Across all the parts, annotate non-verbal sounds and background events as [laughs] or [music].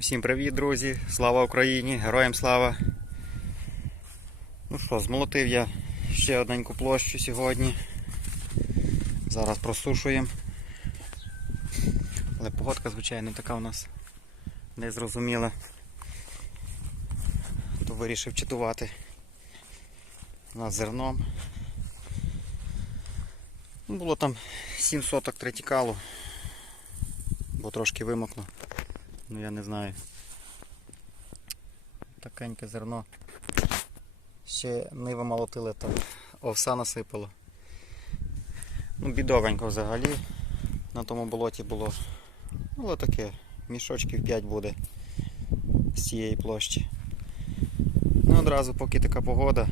Усім привіт, друзі! Слава Україні! Героям слава! Ну що, змолотив я ще одненьку площу сьогодні. Зараз просушуємо. Але погодка, звичайно, така у нас незрозуміла. То вирішив читувати на зерном. Ну, Було там 7 соток третікалу, бо трошки вимокло. Ну я не знаю. Такеньке зерно. Ще нива молотили, там овса насипало. Ну, бідовенько взагалі. На тому болоті було. Але таке, мішочків 5 буде з цієї площі. Ну одразу, поки така погода,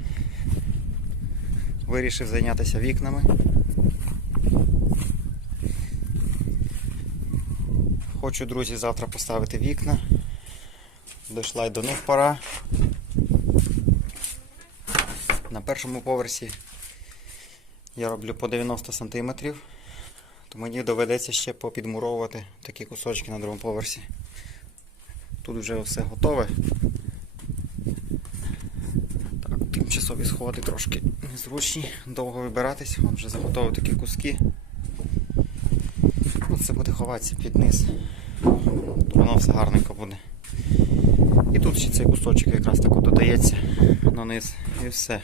вирішив зайнятися вікнами. Хочу, друзі, завтра поставити вікна. Дійшла й до них пора. На першому поверсі я роблю по 90 см, то мені доведеться ще попідмуровувати такі кусочки на другому поверсі. Тут вже все готове. Тимчасові сходи трошки незручні, довго вибиратись, Вон вже заготовив такі куски. Ну, це буде ховатися під низ. Воно все гарненько буде. І тут ще цей кусочок якраз так додається на низ і все.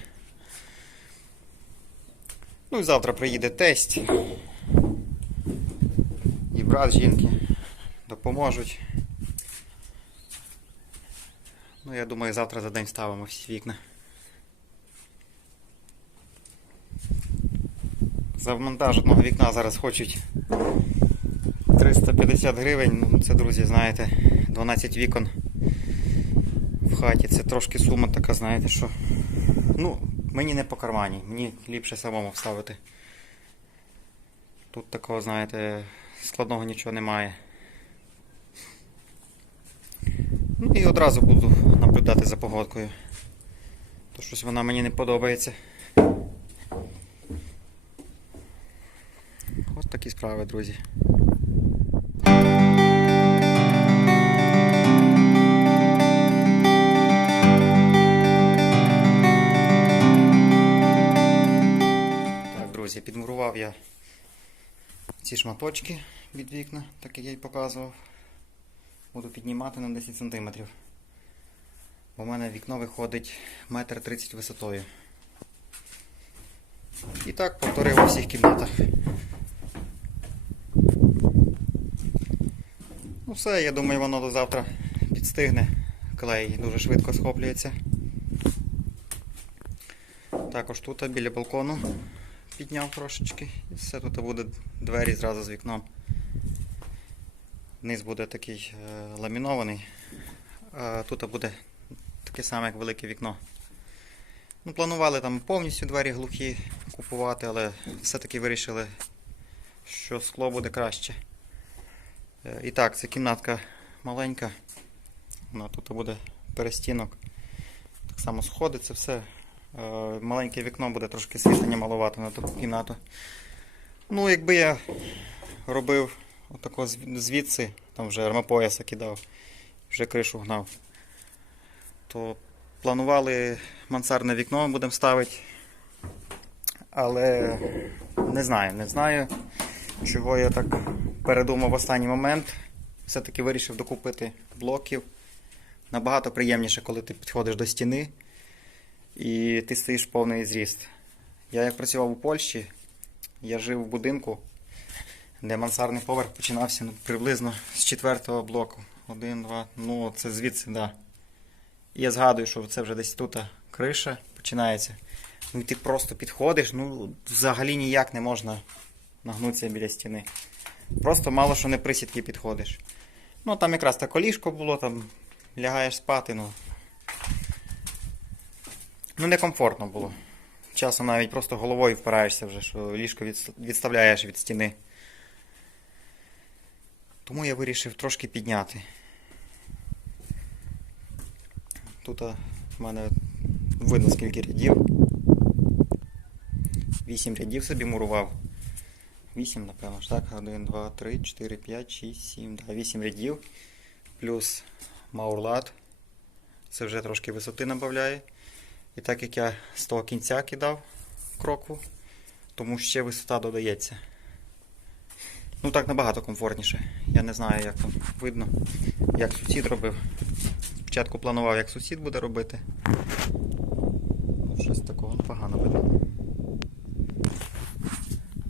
Ну і завтра приїде тесть. І брат жінки допоможуть. Ну, я думаю, завтра за день ставимо всі вікна. За монтаж одного вікна зараз хочуть 350 гривень, ну це, друзі, знаєте, 12 вікон в хаті. Це трошки сума така, знаєте, що. Ну, мені не по кармані, мені ліпше самому вставити. Тут такого, знаєте, складного нічого немає. Ну і одразу буду наблюдати за погодкою. То щось вона мені не подобається. Ось такі справи, друзі. Друзі, я ці шматочки від вікна, так як я й показував. Буду піднімати на 10 см. Бо в мене вікно виходить 1,30 м висотою. І так повторив у всіх кімнатах. Ну все, я думаю, воно до завтра підстигне. Клей дуже швидко схоплюється. Також тут біля балкону підняв трошечки. І все тут буде двері зразу з вікном. Низ буде такий е, ламінований, а тут буде таке саме, як велике вікно. Ну, планували там повністю двері глухі купувати, але все-таки вирішили, що скло буде краще. Е, І так, це кімнатка маленька. Вона тут буде перестінок. Так само сходи, це все. Е, Маленьке вікно буде трошки світлення маловато на таку кімнату. Ну, якби я робив отако звідси, там вже армопояса кидав, вже кришу гнав, то планували мансардне вікно будемо ставити. Але не знаю, не знаю, чого я так передумав в останній момент. Все-таки вирішив докупити блоків. Набагато приємніше, коли ти підходиш до стіни і ти стоїш повний зріст. Я як працював у Польщі, я жив в будинку, де мансардний поверх починався ну, приблизно з четвертого блоку. Один, два, ну це звідси, да. І я згадую, що це вже десь тут криша починається. Ну і ти просто підходиш, ну взагалі ніяк не можна нагнутися біля стіни. Просто мало що не присідки підходиш. Ну там якраз таке ліжко було, там лягаєш спати, ну. Ну, некомфортно було. Часом навіть просто головою впираєшся вже, що ліжко відставляєш від стіни. Тому я вирішив трошки підняти. Тут в мене видно скільки рядів. Вісім рядів собі мурував. Вісім, напевно ж, так. Один, два, три, чотири, п'ять, шість, сім, да, вісім рядів. Плюс Маурлат. Це вже трошки висоти набавляє. І так як я з того кінця кидав крокву, тому ще висота додається. Ну так набагато комфортніше. Я не знаю, як там видно, як сусід робив. Спочатку планував, як сусід буде робити. Ну, Щось такого погано видно.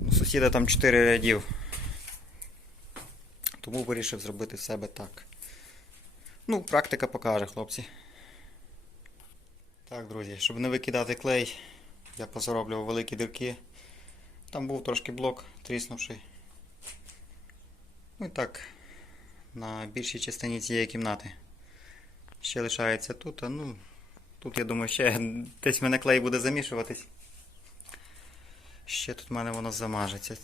У сусіда там 4 рядів. Тому вирішив зробити себе так. Ну, практика покаже, хлопці. Так, друзі, щоб не викидати клей, я позароблював великі дірки. Там був трошки блок тріснувший. Ну і так, на більшій частині цієї кімнати. Ще лишається тут, а ну, тут я думаю, ще [laughs] десь в мене клей буде замішуватись. Ще тут в мене воно замажеться,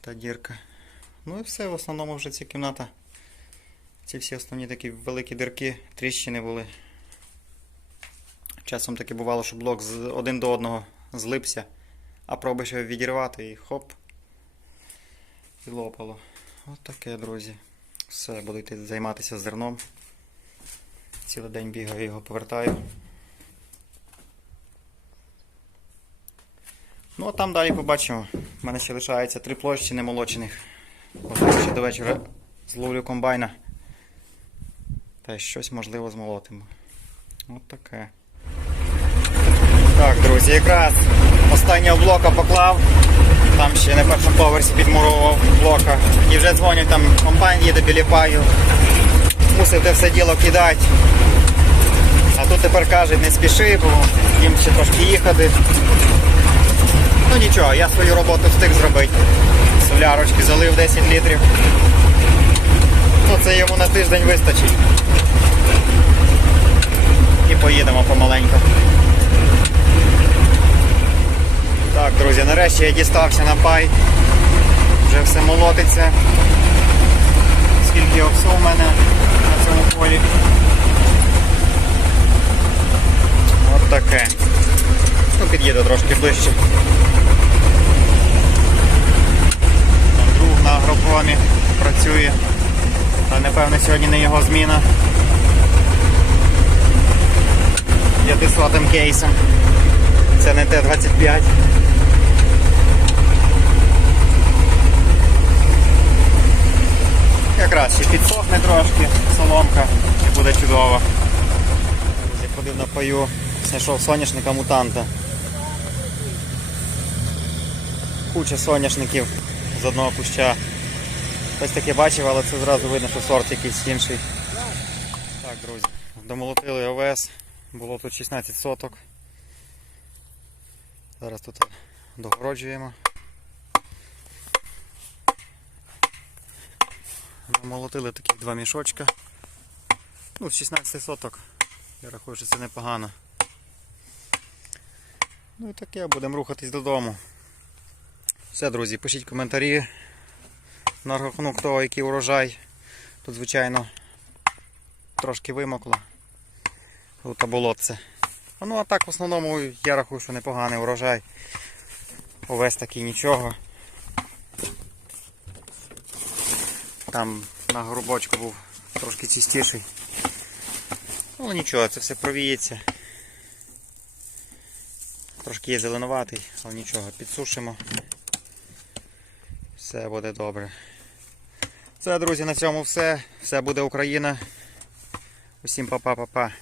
та дірка. Ну і все, в основному вже ця кімната. Ці всі основні такі великі дірки, тріщини були. Часом таке бувало, що блок з один до одного злипся, а пробуєш його відірвати і хоп. І лопало. От таке, друзі. Все, буду йти займатися зерном. Цілий день бігаю, його повертаю. Ну а там далі побачимо. У мене ще лишається три площі немолочених. Можливо, ще до вечора зловлю комбайна. Та й щось можливо змолотимо. От таке. Так, друзі, якраз останнього блока поклав. Там ще на першому поверсі підмурував блока. І вже дзвонять там комбайн їде біля паю. Мусив те все діло кидати. А тут тепер кажуть, не спіши, бо їм ще трошки їхати. Ну нічого, я свою роботу встиг зробити. Солярочки залив 10 літрів. Ну це йому на тиждень вистачить. І поїдемо помаленьку. Так, я дістався на пай. Вже все молотиться. Скільки овсу в мене на цьому полі. От таке. Ну, під'їду трошки ближче. Друг на агропромі працює. А напевно сьогодні не його зміна. 500 кейсом. Це не Т-25. Ще підсохне трошки соломка і буде чудово. Я ходив на пою, знайшов соняшника мутанта. Куча соняшників з одного куща. Ось таке бачив, але це зразу видно, що сорт якийсь інший. Так, друзі, домолотили овес. Було тут 16 соток. Зараз тут догороджуємо. Молотили таких два мішочка. Ну, з 16 соток. Я рахую, що це непогано. Ну і таке, будемо рухатись додому. Все, друзі, пишіть коментарі на рахунок того, який урожай. Тут, звичайно, трошки вимокло. Тут болотце. Ну а так в основному я рахую, що непоганий урожай. Увесь такий нічого. Там на горбочку був трошки чистіший. Ну нічого, це все провіється. Трошки є зеленуватий, але нічого, підсушимо. Все буде добре. Це, друзі, на цьому все. Все буде Україна. Усім па-па-па-па.